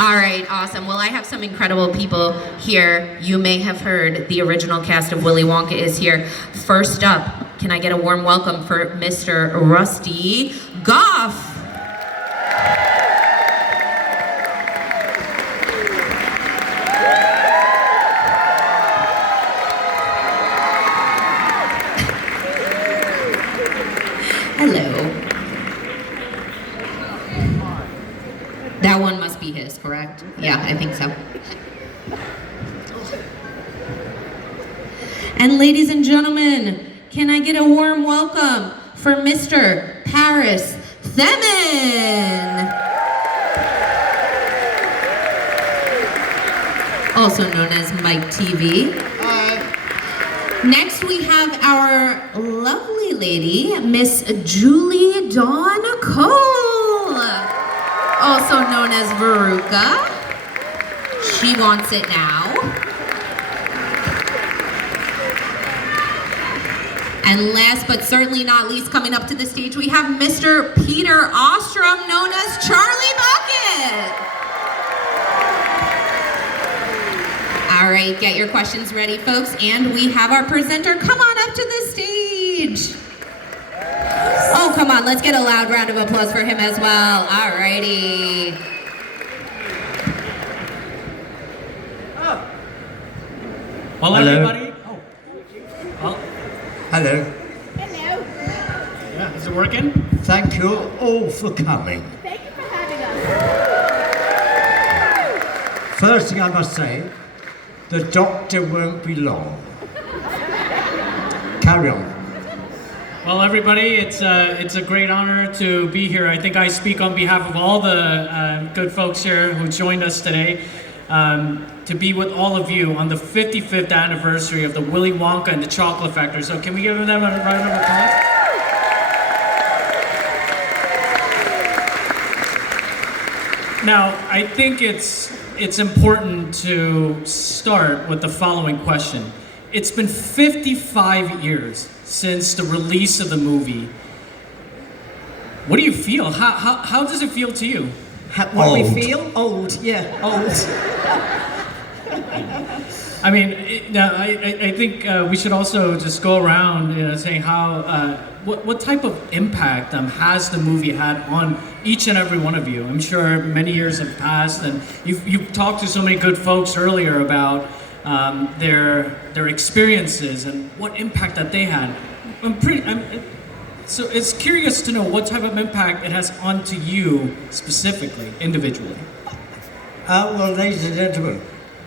All right, awesome. Well, I have some incredible people here. You may have heard the original cast of Willy Wonka is here. First up, can I get a warm welcome for Mr. Rusty Goff? Hello. That one must be his, correct? Yeah, I think so. And ladies and gentlemen, can I get a warm welcome for Mr. Paris Themin? Also known as Mike TV. Next we have our lovely lady, Miss Julie Dawn Cole, also known as Veruca. She wants it now. And last but certainly not least, coming up to the stage, we have Mr. Peter Ostrom, known as Charlie Bucket. All right, get your questions ready, folks. And we have our presenter. Come on up to the stage. Oh, come on, let's get a loud round of applause for him as well. All righty. Hello, everybody. Oh. Well. Hello. Hello. Yeah, is it working? Thank you all for coming. Thank you for having us. First thing I must say, the doctor won't be long. Carry on. Well, everybody, it's a great honor to be here. I think I speak on behalf of all the good folks here who joined us today to be with all of you on the 55th anniversary of the Willy Wonka and the Chocolate Factory. So can we give them a round of applause? Now, I think it's important to start with the following question. It's been 55 years since the release of the movie. What do you feel? How does it feel to you? What we feel? Old, yeah, old. I mean, I think we should also just go around, saying how, what type of impact has the movie had on each and every one of you? I'm sure many years have passed, and you've talked to so many good folks earlier about their experiences and what impact that they had. So it's curious to know what type of impact it has onto you specifically, individually. Well, ladies and gentlemen,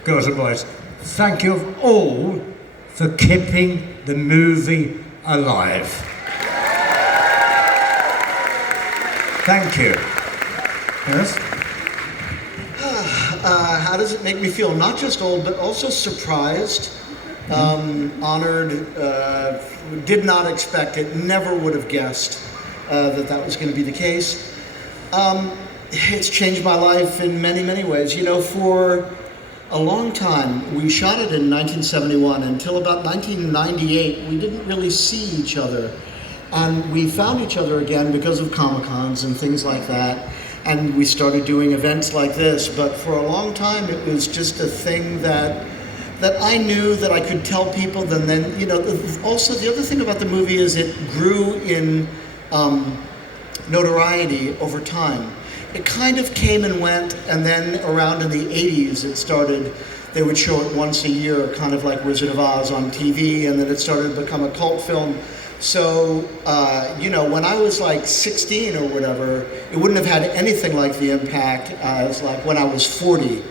girls and boys, thank you all for keeping the movie alive. Thank you. Yes? How does it make me feel? Not just old, but also surprised, honored, did not expect it, never would have guessed that was going to be the case. It's changed my life in many, many ways. You know, for a long time, we shot it in 1971. Until about 1998, we didn't really see each other. And we found each other again because of Comic-Cons and things like that. And we started doing events like this. But for a long time, it was just a thing that I knew that I could tell people. And then, also the other thing about the movie is it grew in notoriety over time. It kind of came and went, and then around in the 80s it started, they would show it once a year, kind of like Wizard of Oz on TV, and then it started to become a cult film. So, when I was like 16 or whatever, it wouldn't have had anything like the impact as like when I was 40.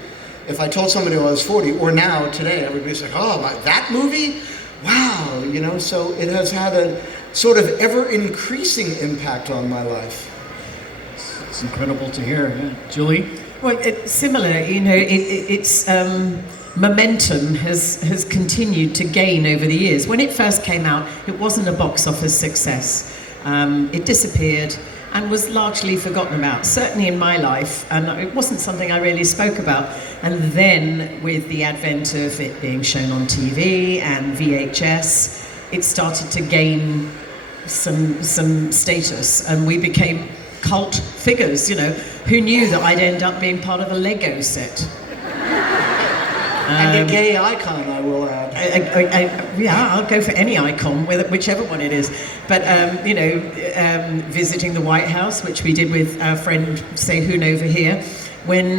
If I told somebody I was 40, or now, today, everybody's like, oh, that movie? Wow, so it has had a sort of ever-increasing impact on my life. It's incredible to hear. Yeah. Julie? Well, it's similar, it's momentum has continued to gain over the years. When it first came out, it wasn't a box office success. It disappeared and was largely forgotten about, certainly in my life, and it wasn't something I really spoke about. And then with the advent of it being shown on TV and VHS, it started to gain some status, and we became cult figures, who knew that I'd end up being part of a Lego set? And a gay icon, I will add. Yeah, I'll go for any icon, whichever one it is. But, visiting the White House, which we did with our friend Sehun over here, when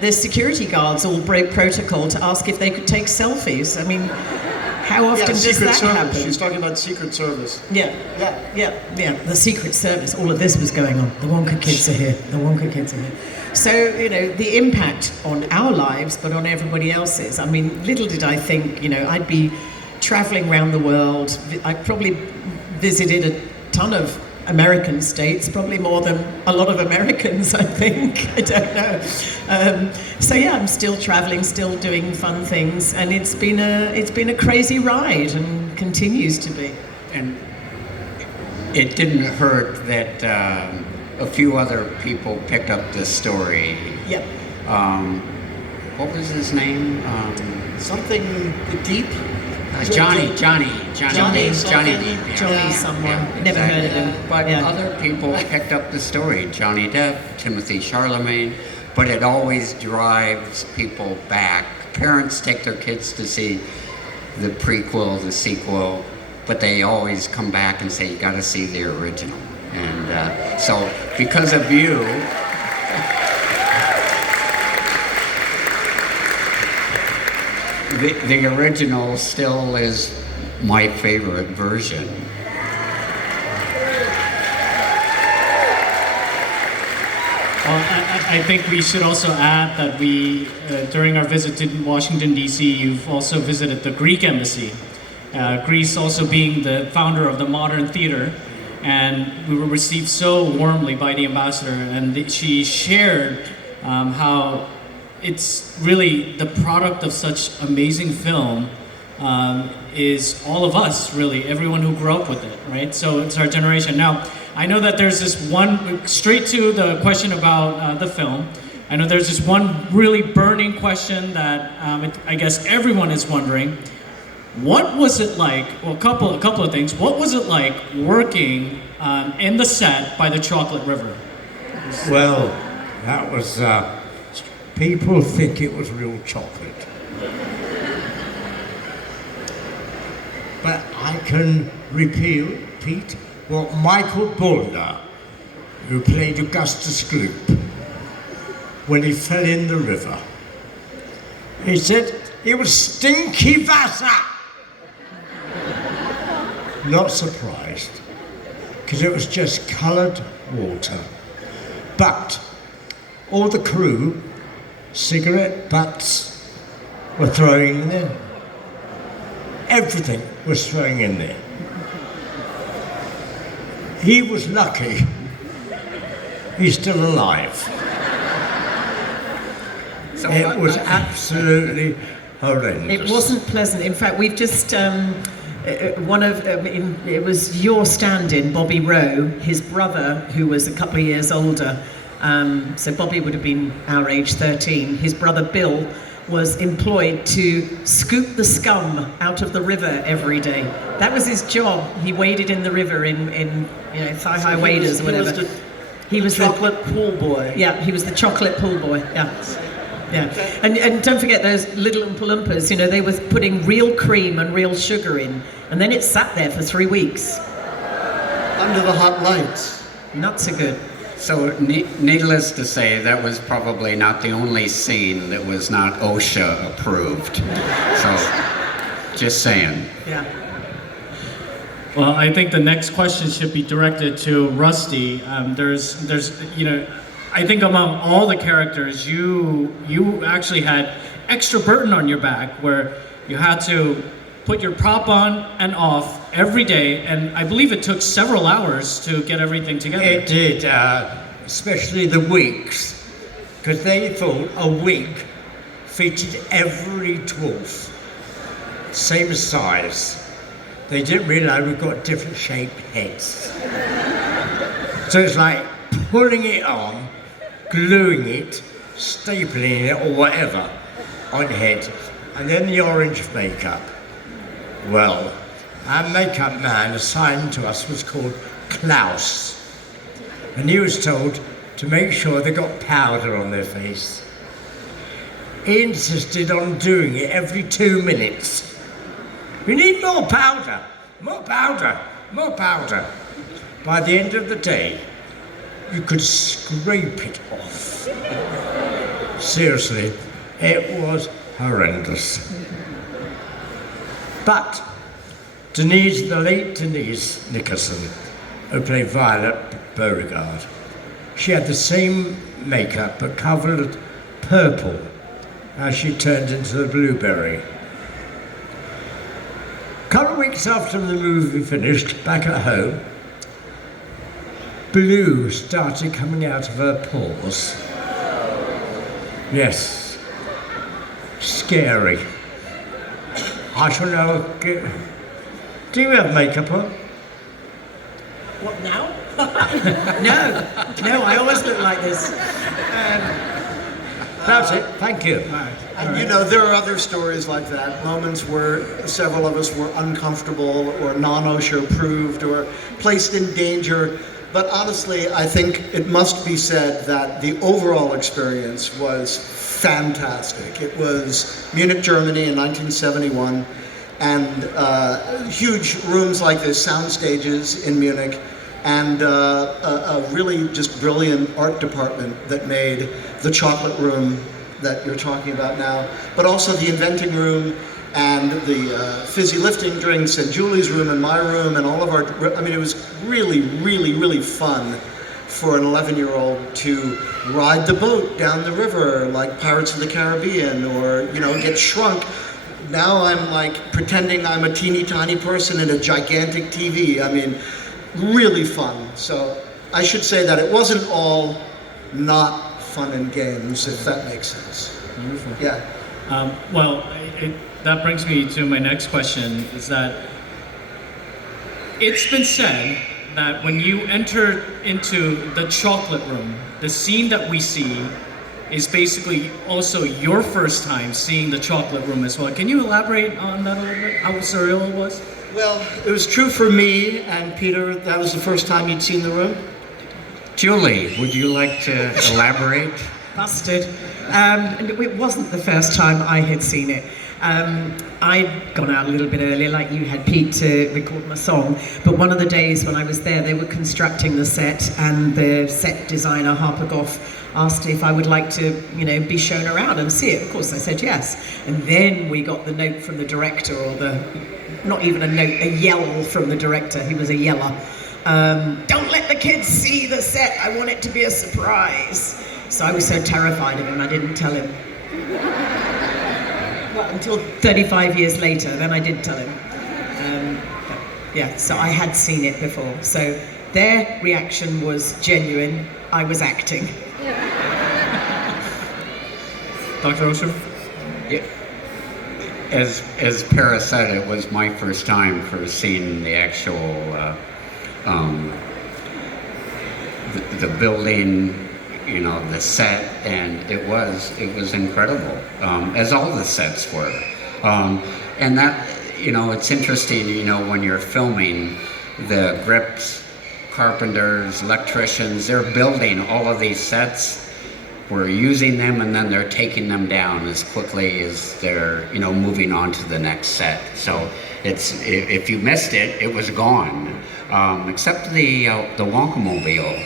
the security guards all broke protocol to ask if they could take selfies. I mean, how often does Secret that Service. happen? She's talking about Secret Service. Yeah, the Secret Service, all of this was going on. The Wonka kids are here, the Wonka kids are here. So, the impact on our lives, but on everybody else's. I mean, little did I think, I'd be traveling around the world. I probably visited a ton of American states, probably more than a lot of Americans, I think. I don't know. I'm still traveling, still doing fun things, and it's been a crazy ride and continues to be. And it didn't hurt that a few other people picked up the story. Yep. What was his name? Something deep. Johnny something. someone. Never heard of him. But other people picked up the story. Johnny Depp, Timothy Chalamet, but it always drives people back. Parents take their kids to see the prequel, the sequel, but they always come back and say, you got to see the original. And so because of you, the original still is my favorite version. Well, I think we should also add that we, during our visit to Washington, D.C., you've also visited the Greek embassy. Greece also being the founder of the modern theater. And we were received so warmly by the ambassador, and she shared how it's really the product of such amazing film is all of us, really, everyone who grew up with it, right? So it's our generation. Now, I know that there's this one, straight to the question about the film, I know there's this one really burning question that I guess everyone is wondering. What was it like, well, a couple of things. What was it like working in the set by the Chocolate River? Well, that was, people think it was real chocolate. But I can repeat what Michael Boulder, who played Augustus Gloop, when he fell in the river, he said, it was stinky Wasser. Not surprised, because it was just coloured water. But all the crew, cigarette butts were throwing in there. Everything was throwing in there. He was lucky. He's still alive. So It was absolutely horrendous. It wasn't pleasant. In fact, we've just it was your stand-in, Bobby Rowe, his brother, who was a couple of years older. So Bobby would have been our age, 13. His brother Bill was employed to scoop the scum out of the river every day. That was his job. He waded in the river in thigh-high waders or whatever. He was the chocolate pool boy. Yeah, he was the chocolate pool boy. Yeah. Yeah, and don't forget those little Oompa Loompas, they were putting real cream and real sugar in, and then it sat there for 3 weeks. Under the hot lights. Not so good. So needless to say, that was probably not the only scene that was not OSHA approved. So, just saying. Yeah. Well, I think the next question should be directed to Rusty. There's I think among all the characters, you actually had extra burden on your back where you had to put your prop on and off every day, and I believe it took several hours to get everything together. It did, especially the wigs, because they thought a wig fitted every dwarf, same size. They didn't realise we've got different shaped heads. So it's like pulling it on, gluing it, stapling it or whatever on your head, and then the orange makeup. Well, our makeup man assigned to us was called Klaus, and he was told, to make sure they got powder on their face. He insisted on doing it every 2 minutes. We need more powder, more powder, more powder. By the end of the day, you could scrape it off. Seriously, it was horrendous. But Denise, the late Denise Nickerson, who played Violet Beauregard, she had the same makeup but covered purple as she turned into the blueberry. A couple of weeks after the movie finished, back at home, blue started coming out of her pores. Yes, scary. I shall now get... Do you have makeup on? What now? no, I always look like this. That's it, thank you. And you know, there are other stories like that, moments where several of us were uncomfortable or non-OSHA approved or placed in danger. But honestly, I think it must be said that the overall experience was fantastic. It was Munich, Germany in 1971, and huge rooms like this, sound stages in Munich, and a really just brilliant art department that made the chocolate room that you're talking about now, but also the inventing room and the fizzy lifting drinks and Julie's room and my room and all of our, I mean, it was really, really, really fun for an 11-year-old to ride the boat down the river like Pirates of the Caribbean, or, you know, get shrunk. Now I'm like pretending I'm a teeny tiny person in a gigantic TV. I mean, really fun. So I should say that it wasn't all not fun and games, if that makes sense. Wonderful. Yeah. That brings me to my next question, is that it's been said that when you enter into the chocolate room, the scene that we see is basically also your first time seeing the chocolate room as well. Can you elaborate on that a little bit, how surreal it was? Well, it was true for me and Peter. That was the first time you'd seen the room. Julie, would you like to elaborate? Busted. It wasn't the first time I had seen it. I'd gone out a little bit earlier, like you had, Pete, to record my song. But one of the days when I was there, they were constructing the set, and the set designer, Harper Goff, asked if I would like to, you know, be shown around and see it. Of course, I said yes. And then we got the note from the director, or not even a note, a yell from the director. He was a yeller. Don't let the kids see the set. I want it to be a surprise. So I was so terrified of him, I didn't tell him. Well, until 35 years later, then I did tell him. Yeah, so I had seen it before. So their reaction was genuine. I was acting. Dr. Osher? Yeah. As Para said, it was my first time for seeing the actual the building, you know, the set, and it was incredible, as all the sets were, and that, you know, it's interesting, you know, when you're filming, the grips, carpenters, electricians, they're building all of these sets, we're using them, and then they're taking them down as quickly as they're, you know, moving on to the next set. So it's, if you missed it, it was gone, except the Wonka mobile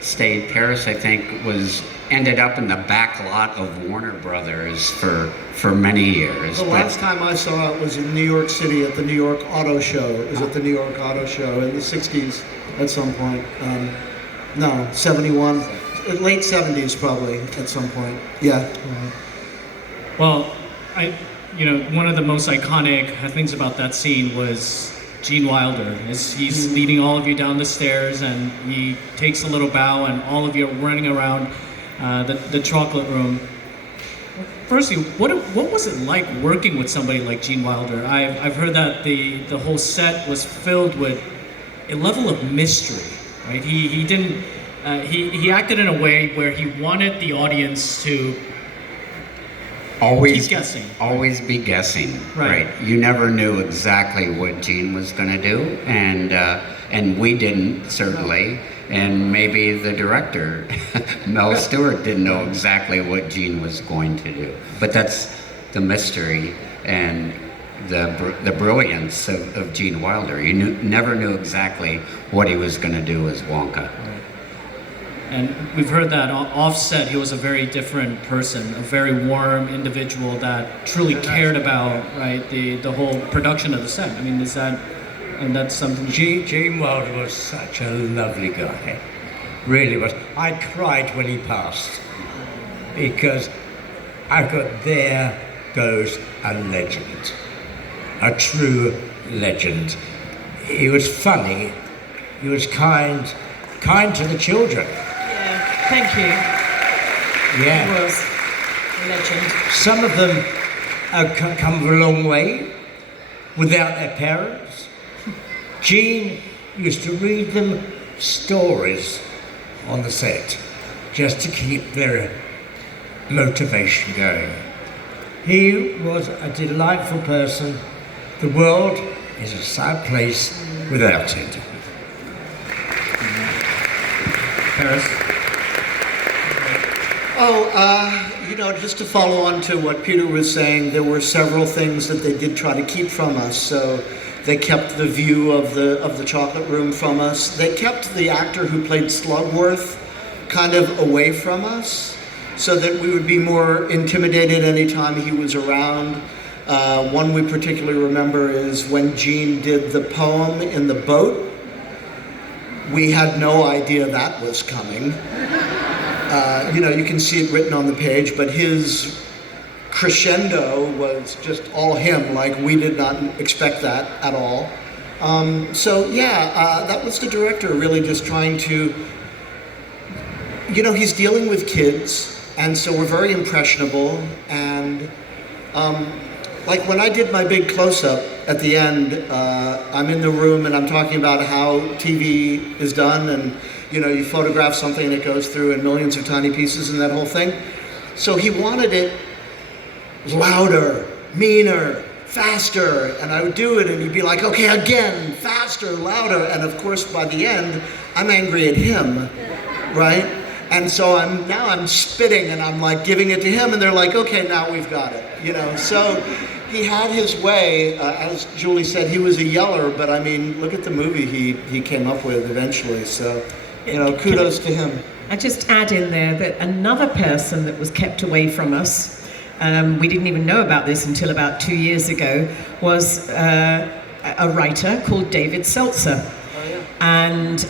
stayed. Paris, I think, ended up in the back lot of Warner Brothers for many years. The last time I saw it was in New York City at the New York Auto Show. It was at the New York Auto Show in the 60s at some point. No, 71. Late 70s probably at some point. Yeah. Well, one of the most iconic things about that scene was Gene Wilder, as he's leading all of you down the stairs, and he takes a little bow, and all of you are running around the chocolate room. Firstly, what was it like working with somebody like Gene Wilder? I've heard that the whole set was filled with a level of mystery, right? He didn't he acted in a way where he wanted the audience to keep guessing. Always be guessing, Right. You never knew exactly what Gene was going to do, and we didn't, certainly. And maybe the director, Mel Stewart, didn't know exactly what Gene was going to do. But that's the mystery and the brilliance of Gene Wilder. You never knew exactly what he was going to do as Wonka. And we've heard that offset, he was a very different person, a very warm individual that truly cared about, right, the whole production of the set. I mean, and that's something. Gene Wilder was such a lovely guy, really was. I cried when he passed, because I thought, there goes a legend, a true legend. He was funny, he was kind to the children. Yeah, thank you. Yeah. He was a legend. Some of them have come a long way without their parents. Gene used to read them stories on the set just to keep their motivation going. He was a delightful person. The world is a sad place without it. Paris? Just to follow on to what Peter was saying, there were several things that they did try to keep from us. So they kept the view of the chocolate room from us. They kept the actor who played Slugworth kind of away from us, so that we would be more intimidated anytime he was around. One we particularly remember is when Gene did the poem in the boat. We had no idea that was coming. You can see it written on the page, but his crescendo was just all him, like we did not expect that at all. That was the director really just trying to, he's dealing with kids, and so we're very impressionable, and like when I did my big close-up at the end, I'm in the room and I'm talking about how TV is done, and you photograph something and it goes through in millions of tiny pieces and that whole thing. So he wanted it louder, meaner, faster, and I would do it and he'd be like, okay, again, faster, louder, and of course by the end, I'm angry at him, right? And so I'm spitting and I'm like giving it to him and they're like, okay, now we've got it, So he had his way, as Julie said, he was a yeller, but I mean, look at the movie he came up with eventually, so, kudos to him. I just add in there that another person that was kept away from us, we didn't even know about this until about 2 years ago, was a writer called David Seltzer. And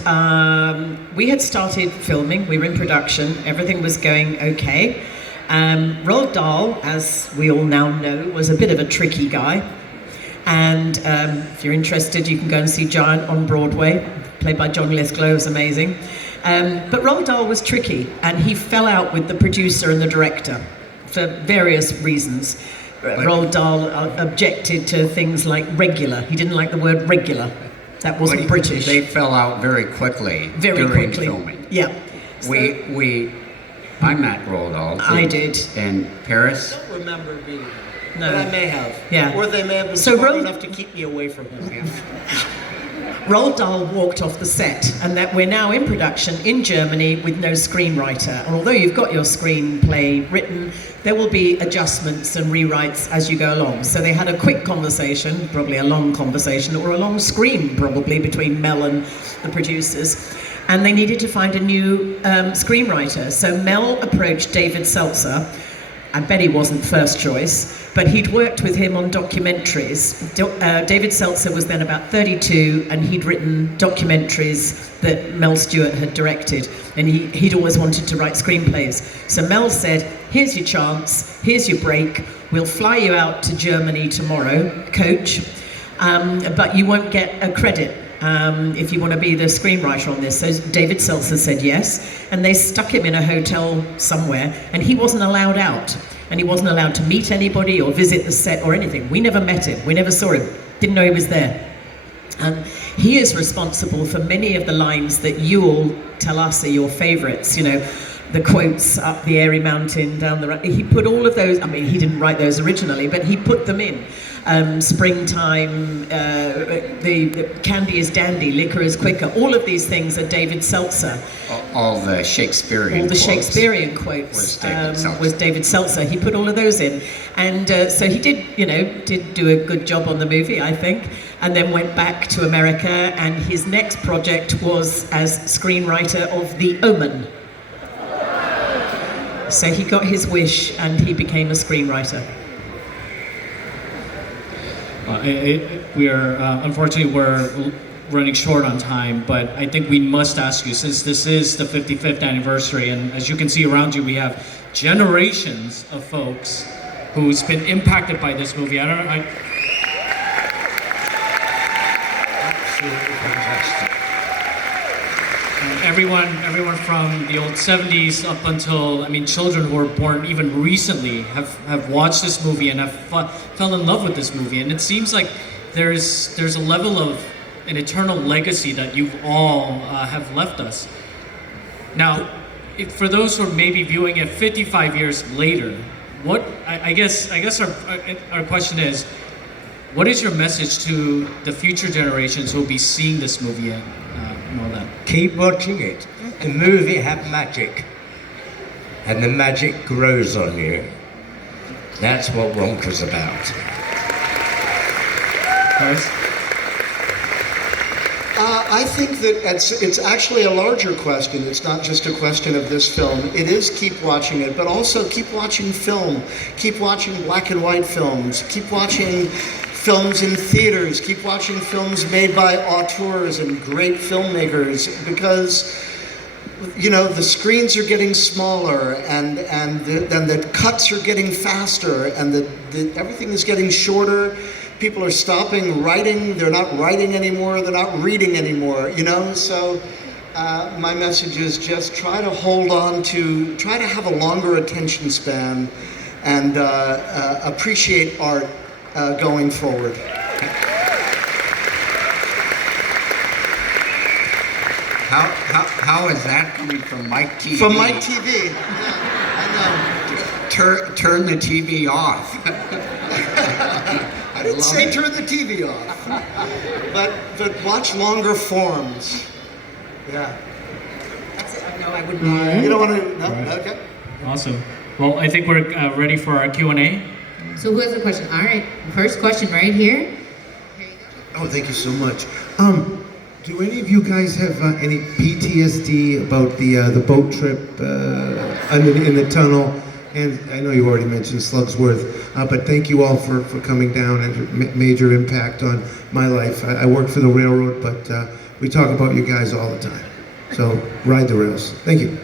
we had started filming, we were in production, everything was going okay. Roald Dahl, as we all now know, was a bit of a tricky guy. And if you're interested, you can go and see Giant on Broadway, played by John Lithgow, it was amazing. But Roald Dahl was tricky, and he fell out with the producer and the director for various reasons. Roald Dahl objected to things like regular. He didn't like the word regular. That wasn't British. They fell out very quickly during filming. Yeah. I met Roald Dahl. I did. And Paris? I don't remember meeting him, No. but I may have. Yeah. Or they may have been So smart Roald- enough to keep me away from him. Roald Dahl walked off the set, and that we're now in production in Germany with no screenwriter. And although you've got your screenplay written, there will be adjustments and rewrites as you go along. So they had a quick conversation, probably a long conversation, or a long scream probably between Mel and the producers. And they needed to find a new screenwriter. So Mel approached David Seltzer. I bet he wasn't first choice, but he'd worked with him on documentaries. David Seltzer was then about 32, and he'd written documentaries that Mel Stewart had directed, and he'd always wanted to write screenplays. So Mel said, here's your chance, here's your break, we'll fly you out to Germany tomorrow, coach, but you won't get a credit if you want to be the screenwriter on this. So David Seltzer said yes, and they stuck him in a hotel somewhere, and he wasn't allowed out, and he wasn't allowed to meet anybody or visit the set or anything. We never met him, we never saw him, didn't know he was there. And he is responsible for many of the lines that you all tell us are your favorites, the quotes up the airy mountain, down the... He put all of those, I mean, he didn't write those originally, but he put them in. Springtime, the Candy is Dandy, Liquor is Quicker, all of these things are David Seltzer. All the Shakespearean All the quotes Shakespearean quotes was David Seltzer. He put all of those in. And so he did do a good job on the movie, I think, and then went back to America, and his next project was as screenwriter of The Omen. So he got his wish and he became a screenwriter. We are, unfortunately, we're running short on time, but I think we must ask you, since this is the 55th anniversary, and as you can see around you, we have generations of folks who's been impacted by this movie. Absolutely fantastic. Everyone from the old 70s up until, I mean, children who were born even recently have watched this movie and have fell in love with this movie. And it seems like there's a level of an eternal legacy that you all have left us. Now, for those who are maybe viewing it 55 years later, I guess our question is, what is your message to the future generations who will be seeing this movie and all that? Keep watching it. The movie had magic, and the magic grows on you. That's what Wonka's about. Guys? I think that it's actually a larger question. It's not just a question of this film. It is keep watching it, but also keep watching film. Keep watching black and white films. Keep watching films in theaters. Keep watching films made by auteurs and great filmmakers, because the screens are getting smaller, and the cuts are getting faster, and everything is getting shorter. People are stopping writing. They're not writing anymore. They're not reading anymore, So my message is just try to have a longer attention span and appreciate art going forward. How is that coming from Mike TV? From Mike TV. Yeah, I know. Turn the TV off. I didn't say turn the TV off, but watch longer forms. Yeah. That's it. No, I wouldn't. You don't want to? No. Right. Okay. Awesome. Well, I think we're ready for our Q&A. So who has a question? All right, first question right here. Oh, thank you so much. Do any of you guys have any PTSD about the boat trip in the tunnel? And I know you already mentioned Slugsworth, but thank you all for coming down, and major impact on my life. I work for the railroad, but we talk about you guys all the time. So ride the rails. Thank you.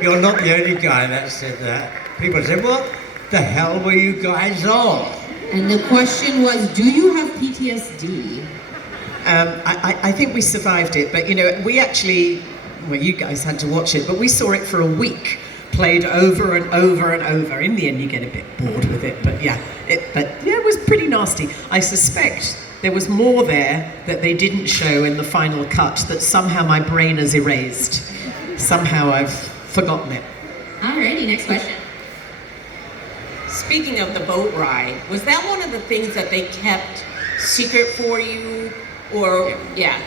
You're not the only guy that said that. People say, what the hell were you guys on? And the question was, do you have PTSD? I think we survived it, but we actually, you guys had to watch it, but we saw it for a week, played over and over and over. In the end, you get a bit bored with it, but it was pretty nasty. I suspect there was more there that they didn't show in the final cut that somehow my brain has erased. Somehow I've forgotten it. Alrighty, next question. Speaking of the boat ride, was that one of the things that they kept secret for you? Or, yeah.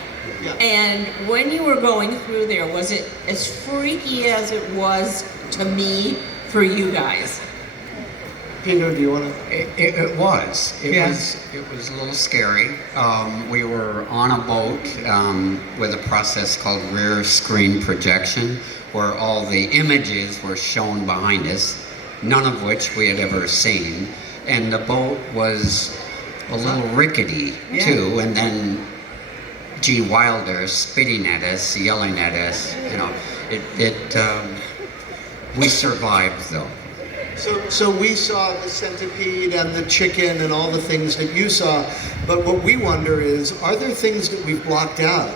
And when you were going through there, was it as freaky as it was to me for you guys? Peter, do you want to? It was. It was a little scary. We were on a boat with a process called rear screen projection, where all the images were shown behind us, none of which we had ever seen. And the boat was a little rickety, too, and then G. Wilder spitting at us, yelling at us, we survived, though. So we saw the centipede and the chicken and all the things that you saw, but what we wonder is, are there things that we've blocked out?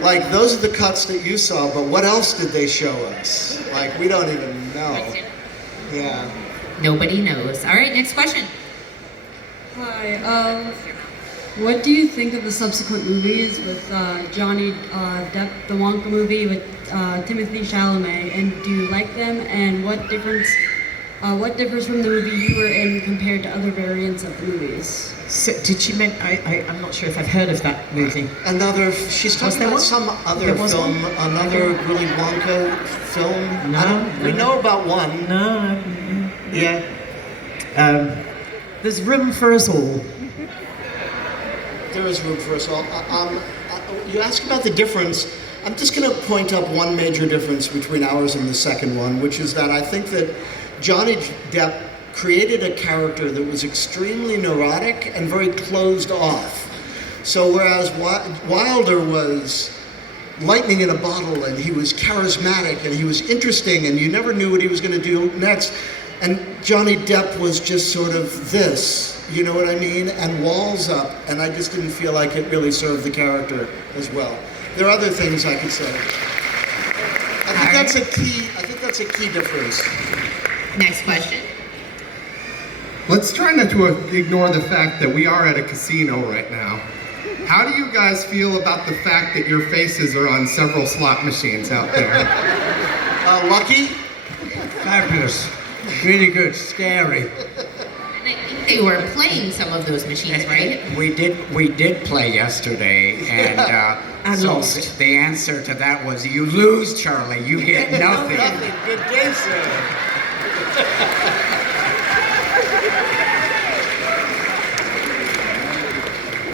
Like, those are the cuts that you saw, but what else did they show us? Like, we don't even know. Yeah. Nobody knows. All right, next question. Hi. What do you think of the subsequent movies with Johnny Depp, the Wonka movie with Timothy Chalamet, and do you like them? And what differs from the movie you were in compared to other variants of the movies? So, did she mean? I'm not sure if I've heard of that movie. She's Was talking there about one? some other There was film, one? another Willy Wonka film. We know about one. No. Yeah. There's room for us all. There is room for us all. You ask about the difference. I'm just going to point up one major difference between ours and the second one, which is that I think that Johnny Depp created a character that was extremely neurotic and very closed off. So whereas Wilder was lightning in a bottle, and he was charismatic, and he was interesting, and you never knew what he was going to do next, and Johnny Depp was just sort of this, you know what I mean? And walls up, and I just didn't feel like it really served the character as well. There are other things I could say. I think that's a key difference. Next question. Let's try not to ignore the fact that we are at a casino right now. How do you guys feel about the fact that your faces are on several slot machines out there? Lucky? Fabulous. Really good. Scary. And I think they were playing some of those machines, right? We did play yesterday, and And so lost. the answer to that was you lose, Charlie. You get nothing. Nothing. Good day, sir.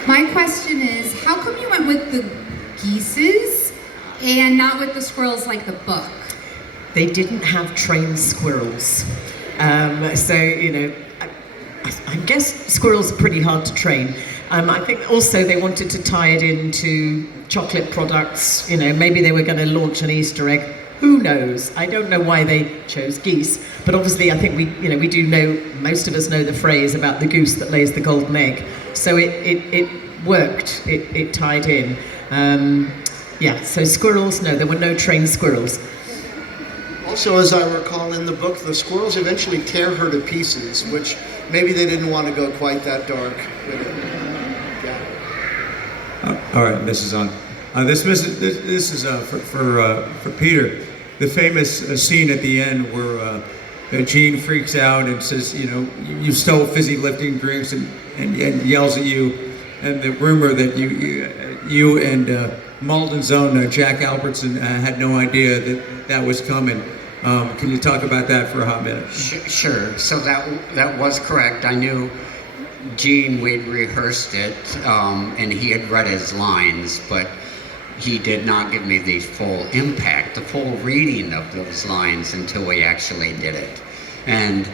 My question is, how come you went with the geeses and not with the squirrels like the book? They didn't have trained squirrels. So, you know, I guess squirrels are pretty hard to train. I think also they wanted to tie it into chocolate products. You know, maybe they were going to launch an Easter egg. Who knows? I don't know why they chose geese, but obviously I think we do know, most of us know the phrase about the goose that lays the golden egg. So it worked. It tied in. Yeah. So squirrels, no, there were no trained squirrels. Also, as I recall in the book, the squirrels eventually tear her to pieces, which maybe they didn't want to go quite that dark with it. Yeah. All right, this is on. This is for Peter. The famous scene at the end where Gene freaks out and says, you know, you stole fizzy lifting drinks and yells at you, and the rumor that you and Malden's own Jack Albertson had no idea that was coming. Can you talk about that for a hot minute? Sure. So that was correct. I knew Gene, we'd rehearsed it, and he had read his lines, but he did not give me the full impact, the full reading of those lines until we actually did it. And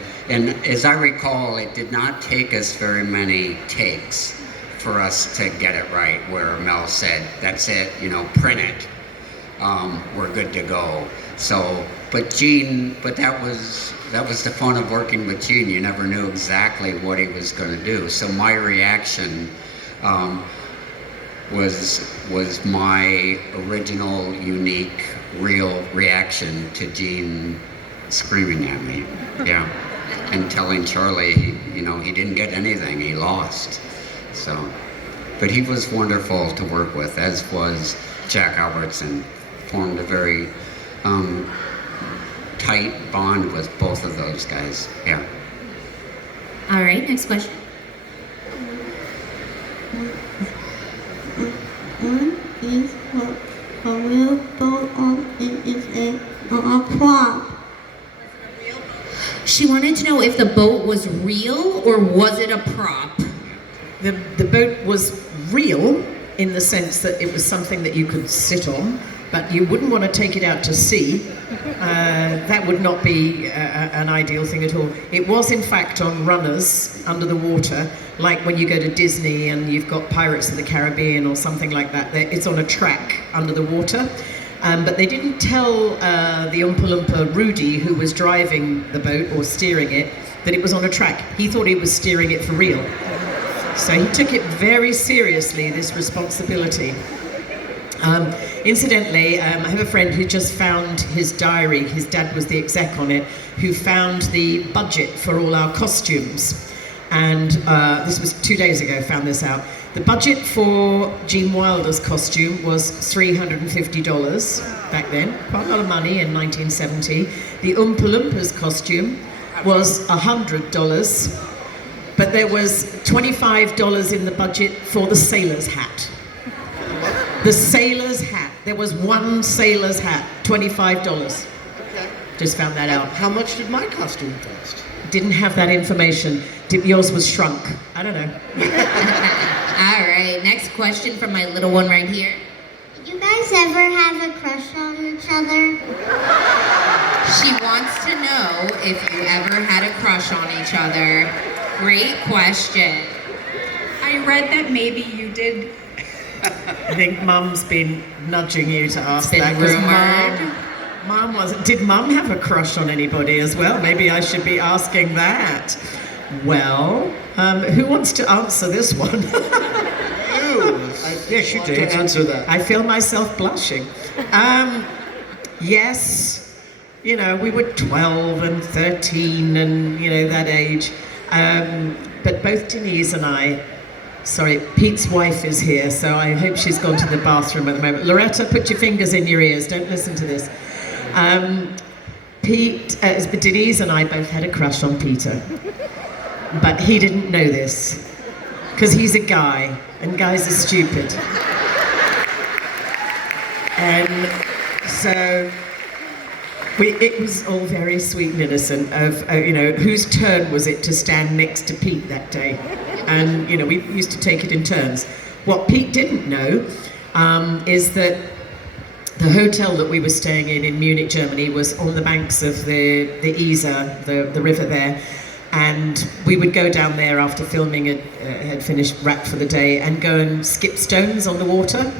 as I recall, it did not take us very many takes for us to get it right, where Mel said, that's it, you know, print it. We're good to go. So, but that was the fun of working with Gene. You never knew exactly what he was going to do. So my reaction was my original, unique, real reaction to Gene screaming at me. Yeah, and telling Charlie, you know, he didn't get anything. He lost. So, but he was wonderful to work with, as was Jack Albertson. Formed a very tight bond with both of those guys. Yeah. All right, next question. One is a real boat or is a prop? She wanted to know if the boat was real or was it a prop? The boat was real in the sense that it was something that you could sit on, but you wouldn't want to take it out to sea. That would not be an ideal thing at all. It was in fact on runners under the water, like when you go to Disney and you've got Pirates of the Caribbean or something like that. It's on a track under the water. But they didn't tell the Oompa Loompa Rudy, who was driving the boat or steering it, that it was on a track. He thought he was steering it for real. So he took it very seriously, this responsibility. Incidentally, I have a friend who just found his diary. His dad was the exec on it, who found the budget for all our costumes. And this was 2 days ago, found this out. The budget for Gene Wilder's costume was $350 back then, quite a lot of money in 1970. The Oompa Loompas costume was $100, but there was $25 in the budget for the sailor's hat. The sailor's hat. There was one sailor's hat, $25. Okay. Just found that out. How much did my costume cost? Didn't have that information. Yours was shrunk. I don't know. All right, next question from my little one right here. You guys ever have a crush on each other? She wants to know if you ever had a crush on each other. Great question. I read that maybe you did. I think Mum's been nudging you to ask Been that. 'Cause rumored. Mum wasn't. Did Mum have a crush on anybody as well? Maybe I should be asking that. Well, who wants to answer this one? Yes, you did. To answer that. I feel myself blushing. Yes, you know, we were 12 and 13 and, you know, that age. But both Denise and I, sorry, Pete's wife is here, so I hope she's gone to the bathroom at the moment. Loretta, put your fingers in your ears, don't listen to this. Denise and I both had a crush on Peter, but he didn't know this, because he's a guy, and guys are stupid. And so it was all very sweet and innocent of, you know, whose turn was it to stand next to Pete that day? And, you know, we used to take it in turns. What Pete didn't know is that the hotel that we were staying in Munich, Germany, was on the banks of the Isar, the river there. And we would go down there after filming had finished, wrapped for the day, and go and skip stones on the water.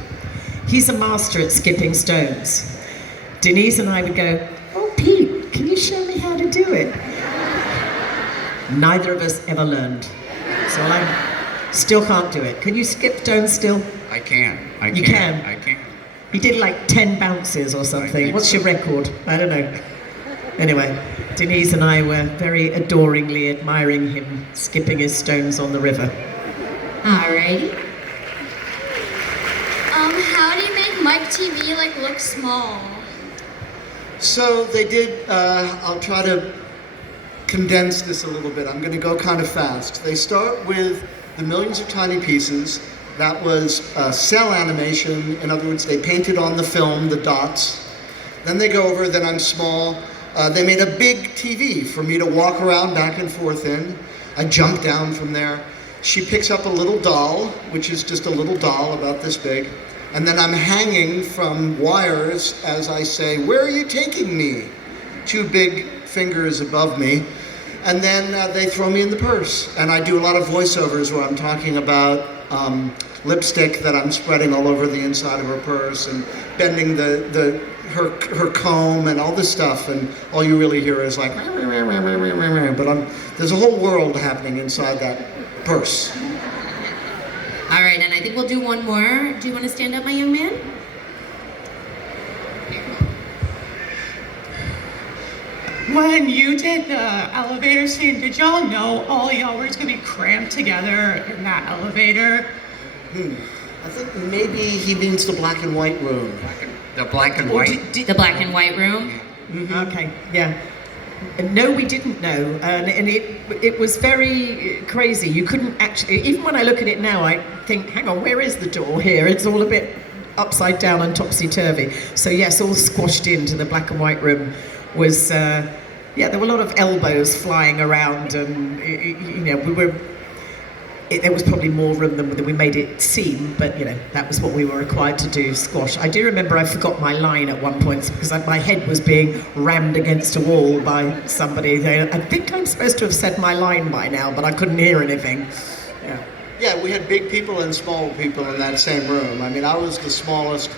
He's a master at skipping stones. Denise and I would go, "Oh, Pete, can you show me how to do it?" Neither of us ever learned. So I still can't do it. Can you skip stones still? I can. You can? I can. He did like 10 bounces or something. What's your record? I don't know. Anyway, Denise and I were very adoringly admiring him skipping his stones on the river. Alrighty. How do you make Mike TV look small? So they did, I'll try to condense this a little bit. I'm going to go kind of fast. They start with the millions of tiny pieces. That was cell animation. In other words, they painted on the film the dots. Then they go over, then I'm small. They made a big TV for me to walk around back and forth in. I jump down from there. She picks up a little doll, which is just a little doll about this big. And then I'm hanging from wires as I say, "Where are you taking me?" 2 big fingers above me. And then they throw me in the purse. And I do a lot of voiceovers where I'm talking about lipstick that I'm spreading all over the inside of her purse and bending her comb and all this stuff. And all you really hear is like, but there's a whole world happening inside that purse. All right, and I think we'll do one more. Do you want to stand up, my young man? When you did the elevator scene, did y'all know all y'all were gonna be crammed together in that elevator? I think maybe he means the black and white room. The black and white? The black and white room? Okay, yeah. No, we didn't know, and it was very crazy. You couldn't actually, even when I look at it now, I think, hang on, where is the door here? It's all a bit upside down and topsy-turvy. So yes, all squashed into the black and white room was, yeah, there were a lot of elbows flying around, and, you know, there was probably more room than we made it seem, but, you know, that was what we were required to do, squash. I do remember I forgot my line at one point because my head was being rammed against a wall by somebody. I think I'm supposed to have said my line by now, but I couldn't hear anything. Yeah. Yeah, we had big people and small people in that same room. I mean, I was the smallest,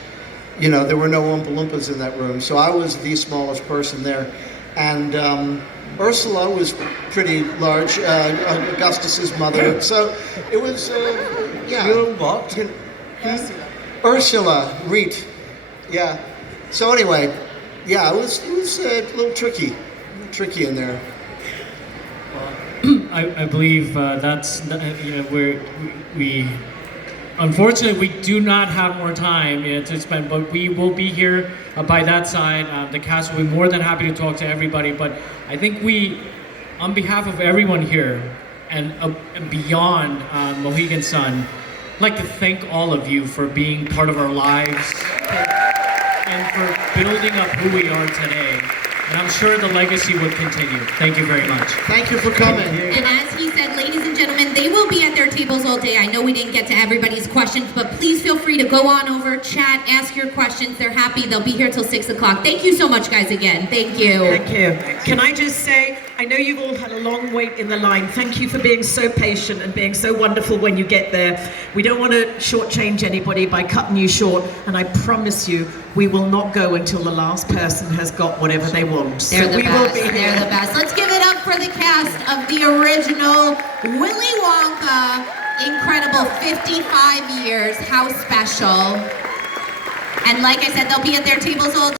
you know, there were no Oompa Loompas in that room, so I was the smallest person there. And Ursula was pretty large, Augustus's mother. So it was, yeah. You what? Ursula, Reet. Yeah. So anyway, yeah, it was a little tricky in there. I believe that's, you know, we unfortunately, we do not have more time to spend, but we will be here by that side. The cast will be more than happy to talk to everybody, but I think we, on behalf of everyone here and beyond Mohegan Sun, I'd like to thank all of you for being part of our lives and for building up who we are today. And I'm sure the legacy would continue. Thank you very much. Thank you for coming. And as he said, ladies and gentlemen, they will be at their tables all day. I know we didn't get to everybody's questions, but please feel free to go on over, chat, ask your questions. They're happy. They'll be here till 6 o'clock. Thank you so much, guys, again. Thank you. Thank you. Can I just say, I know you've all had a long wait in the line. Thank you for being so patient and being so wonderful when you get there. We don't want to shortchange anybody by cutting you short, and I promise you, we will not go until the last person has got whatever they want. They're So the we best. will be here. They're the best. Let's give it up for the cast of the original Willy Wonka. Incredible 55 years. How special. And like I said, they'll be at their tables all day.